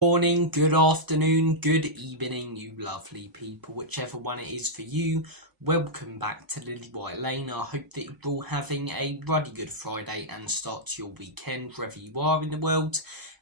Morning, good afternoon, good evening, you lovely people, whichever one it is for you. Welcome back to Lily White Lane. I hope that you're all having a bloody good Friday and start to your weekend, wherever you are in the world,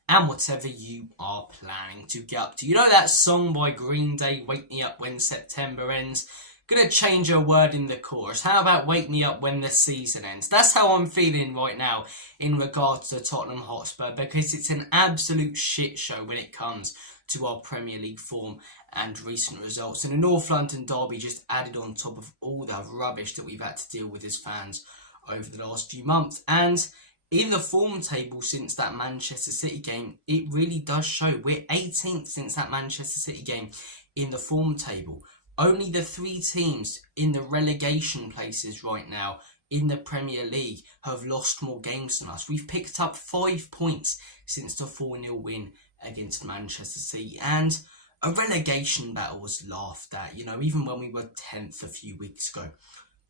and whatever you are planning to get up to. You know that song by Green Day, Wake Me Up When September Ends? Gonna change a word in the chorus. How about wake me up when the season ends? That's how I'm feeling right now in regards to Tottenham Hotspur, because it's an absolute shit show when it comes to our Premier League form and recent results. And the North London derby just added on top of all the rubbish that we've had to deal with as fans over the last few months. And in the form table since that Manchester City game, it really does show. We're 18th since that Manchester City game in the form table. Only the three teams in the relegation places right now in the Premier League have lost more games than us. We've picked up 5 points since the 4-0 win against Manchester City. And a relegation battle was laughed at, even when we were 10th a few weeks ago.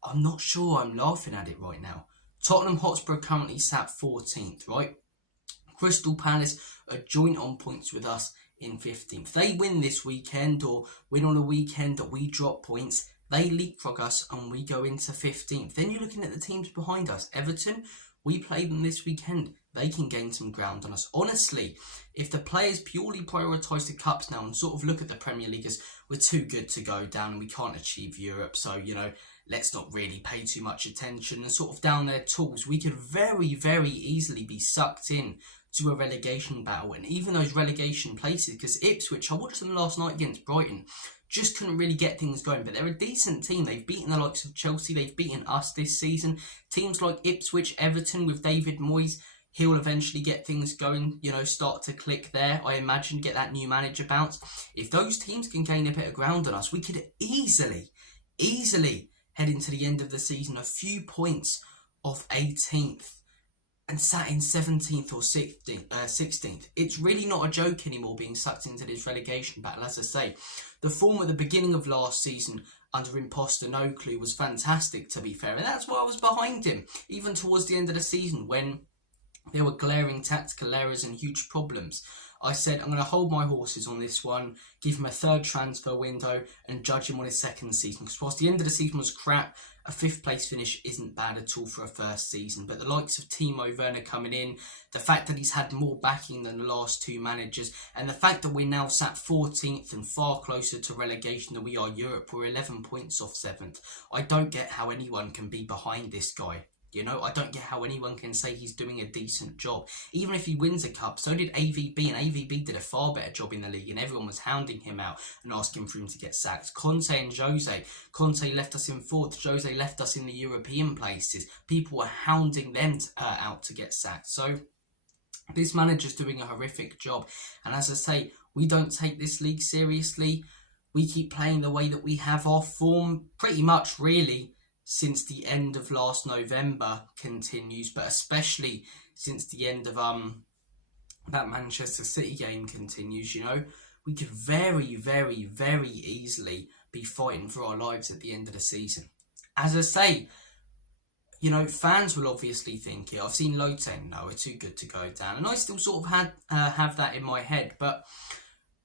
I'm not sure I'm laughing at it right now. Tottenham Hotspur currently sat 14th, right? Crystal Palace are joint on points with us in 15th. They win this weekend or win on a weekend that we drop points, they leapfrog us and we go into 15th. Then you're looking at the teams behind us. Everton, we play them this weekend. They can gain some ground on us. Honestly, if the players purely prioritise the cups now and sort of look at the Premier League as we're too good to go down and we can't achieve Europe, so, let's not really pay too much attention and sort of down their tools, we could very, very easily be sucked in to a relegation battle. And even those relegation places, because Ipswich, I watched them last night against Brighton, just couldn't really get things going, but they're a decent team. They've beaten the likes of Chelsea, they've beaten us this season. Teams like Ipswich, Everton with David Moyes, he'll eventually get things going, start to click there, I imagine, get that new manager bounce. If those teams can gain a bit of ground on us, we could easily head into the end of the season a few points off 18th and sat in 17th or 16th. It's really not a joke anymore being sucked into this relegation battle. As I say, the form at the beginning of last season under imposter No Clue was fantastic, to be fair, and that's why I was behind him, even towards the end of the season when there were glaring tactical errors and huge problems. I said, I'm going to hold my horses on this one, give him a third transfer window and judge him on his second season. Because whilst the end of the season was crap, a 5th place finish isn't bad at all for a first season. But the likes of Timo Werner coming in, the fact that he's had more backing than the last two managers, and the fact that we're now sat 14th and far closer to relegation than we are Europe, we're 11 points off 7th. I don't get how anyone can be behind this guy. I don't get how anyone can say he's doing a decent job. Even if he wins a cup, so did AVB, and AVB did a far better job in the league, and everyone was hounding him out and asking for him to get sacked. Conte and Jose. Conte left us in 4th, Jose left us in the European places. People were hounding them out to get sacked. So this manager's doing a horrific job. And as I say, we don't take this league seriously. We keep playing the way that we have. Our form pretty much really since the end of last November continues, but especially since the end of that Manchester City game continues, we could very, very, very easily be fighting for our lives at the end of the season. As I say, fans will obviously think it. I've seen loads saying, no, we're too good to go down, and I still sort of have that in my head, but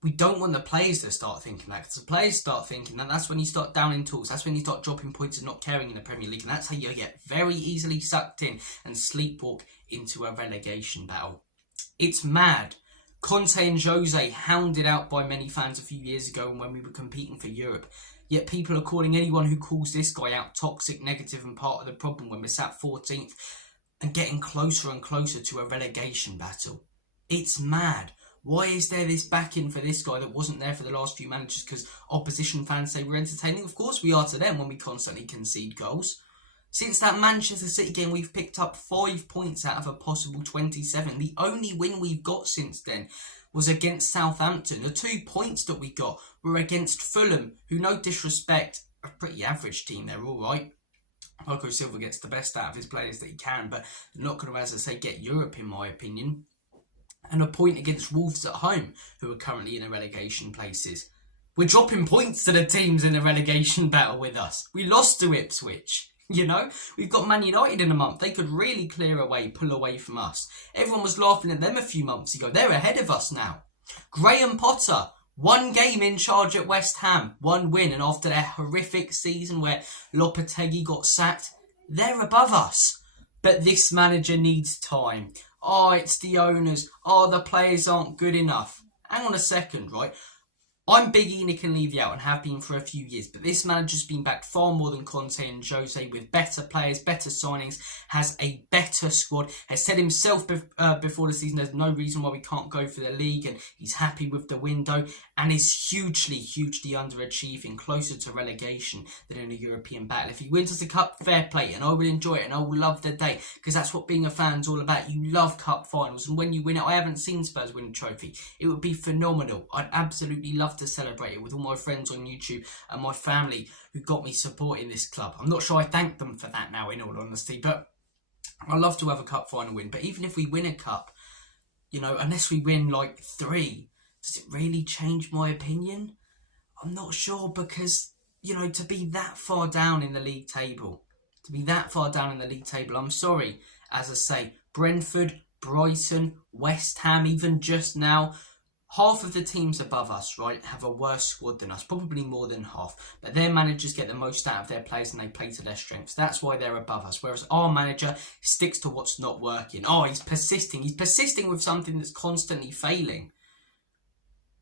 we don't want the players to start thinking that, because the players start thinking that, that's when you start downing tools, that's when you start dropping points and not caring in the Premier League, and that's how you get very easily sucked in and sleepwalk into a relegation battle. It's mad. Conte and Jose hounded out by many fans a few years ago when we were competing for Europe, yet people are calling anyone who calls this guy out toxic, negative and part of the problem when we're sat 14th and getting closer and closer to a relegation battle. It's mad. Why is there this backing for this guy that wasn't there for the last few managers? Because opposition fans say we're entertaining. Of course we are to them when we constantly concede goals. Since that Manchester City game, we've picked up 5 points out of a possible 27. The only win we've got since then was against Southampton. The 2 points that we got were against Fulham, who, no disrespect, are a pretty average team. They're all right. Marco Silva gets the best out of his players that he can, but not going to, as I say, get Europe in my opinion. And a point against Wolves at home, who are currently in the relegation places. We're dropping points to the teams in the relegation battle with us. We lost to Ipswich. We've got Man United in a month. They could really pull away from us. Everyone was laughing at them a few months ago. They're ahead of us now. Graham Potter, 1 game in charge at West Ham, 1 win, and after their horrific season where Lopetegui got sacked, they're above us. But this manager needs time. Oh, it's the owners. Oh, the players aren't good enough. Hang on a second, right? I'm big Enoch and Levy out and have been for a few years, but this manager's been backed far more than Conte and Jose with better players, better signings, has a better squad, has said himself before the season there's no reason why we can't go for the league, and he's happy with the window and is hugely underachieving, closer to relegation than in a European battle. If he wins us a cup, fair play, and I will enjoy it and I will love the day, because that's what being a fan's all about. You love cup finals, and when you win it, I haven't seen Spurs win a trophy. It would be phenomenal. I'd absolutely love to celebrate it with all my friends on YouTube and my family who got me supporting this club. I'm not sure I thank them for that now, in all honesty, but I love to have a cup final win. But even if we win a cup, unless we win like 3, does it really change my opinion? I'm not sure, because to be that far down in the league table, I'm sorry, as I say, Brentford, Brighton, West Ham, even just now, half of the teams above us, right, have a worse squad than us, probably more than half. But their managers get the most out of their players and they play to their strengths. That's why they're above us. Whereas our manager sticks to what's not working. Oh, he's persisting. He's persisting with something that's constantly failing.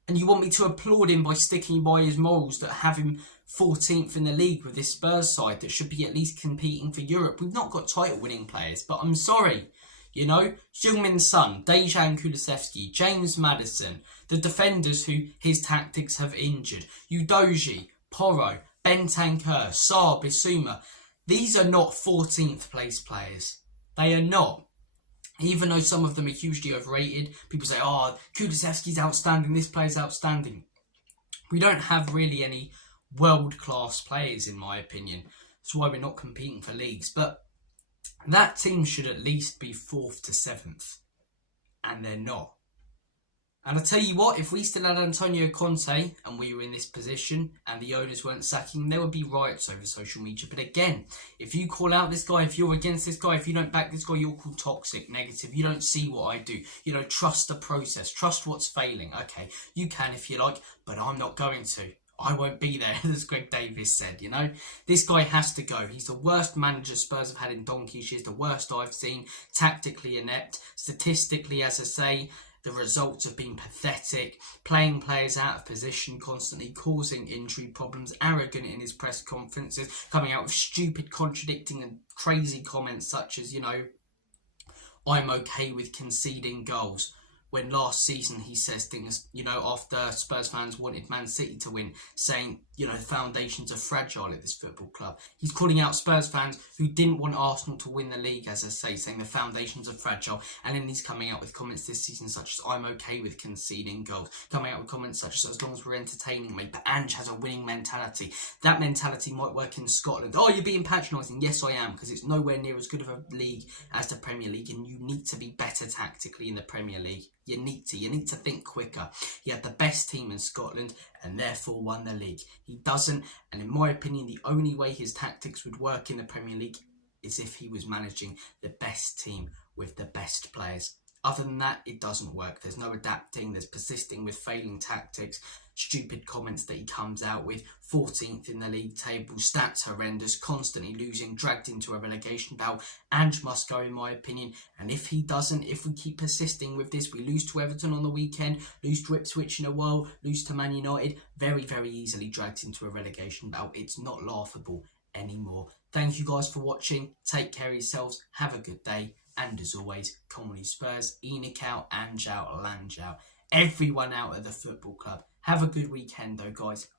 And you want me to applaud him by sticking by his morals that have him 14th in the league with this Spurs side that should be at least competing for Europe. We've not got title-winning players, but I'm sorry. Heung-min Son, Dejan Kulusevski, James Maddison, the defenders who his tactics have injured, Udogie, Porro, Bentancur, Sarr, Bissouma. These are not 14th place players. They are not. Even though some of them are hugely overrated, people say, oh, Kulusevski's outstanding, this player's outstanding. We don't have really any world-class players, in my opinion. That's why we're not competing for leagues. But that team should at least be 4th to 7th. And they're not. And I tell you what, if we still had Antonio Conte and we were in this position and the owners weren't sacking him, there would be riots over social media. But again, if you call out this guy, if you're against this guy, if you don't back this guy, you're called toxic, negative. You don't see what I do. Trust the process. Trust what's failing. Okay, you can if you like, but I'm not going to. I won't be there, as Greg Davies said, This guy has to go. He's the worst manager Spurs have had in donkey's years, the worst I've seen, tactically inept, statistically, as I say, the results have been pathetic, playing players out of position constantly, causing injury problems, arrogant in his press conferences, coming out with stupid, contradicting and crazy comments such as, I'm okay with conceding goals. When last season he says things, after Spurs fans wanted Man City to win, saying, the foundations are fragile at this football club. He's calling out Spurs fans who didn't want Arsenal to win the league, as I say, saying the foundations are fragile. And then he's coming out with comments this season such as, I'm okay with conceding goals. Coming out with comments such as long as we're entertaining, mate. But Ange has a winning mentality. That mentality might work in Scotland. Oh, you're being patronising. Yes, I am, because it's nowhere near as good of a league as the Premier League, and you need to be better tactically in the Premier League. You need to think quicker. He had the best team in Scotland and therefore won the league. He doesn't, and in my opinion, the only way his tactics would work in the Premier League is if he was managing the best team with the best players. Other than that, it doesn't work. There's no adapting, there's persisting with failing tactics, stupid comments that he comes out with, 14th in the league table, stats horrendous, constantly losing, dragged into a relegation battle. Ange must go, in my opinion, and if he doesn't, if we keep persisting with this, we lose to Everton on the weekend, lose to Ipswich in a while, lose to Man United, very, very easily dragged into a relegation battle. It's not laughable anymore. Thank you guys for watching. Take care of yourselves. Have a good day. And as always, Comedy Spurs, Enoch out, Ange out, Lange out. Everyone out at the football club. Have a good weekend though, guys.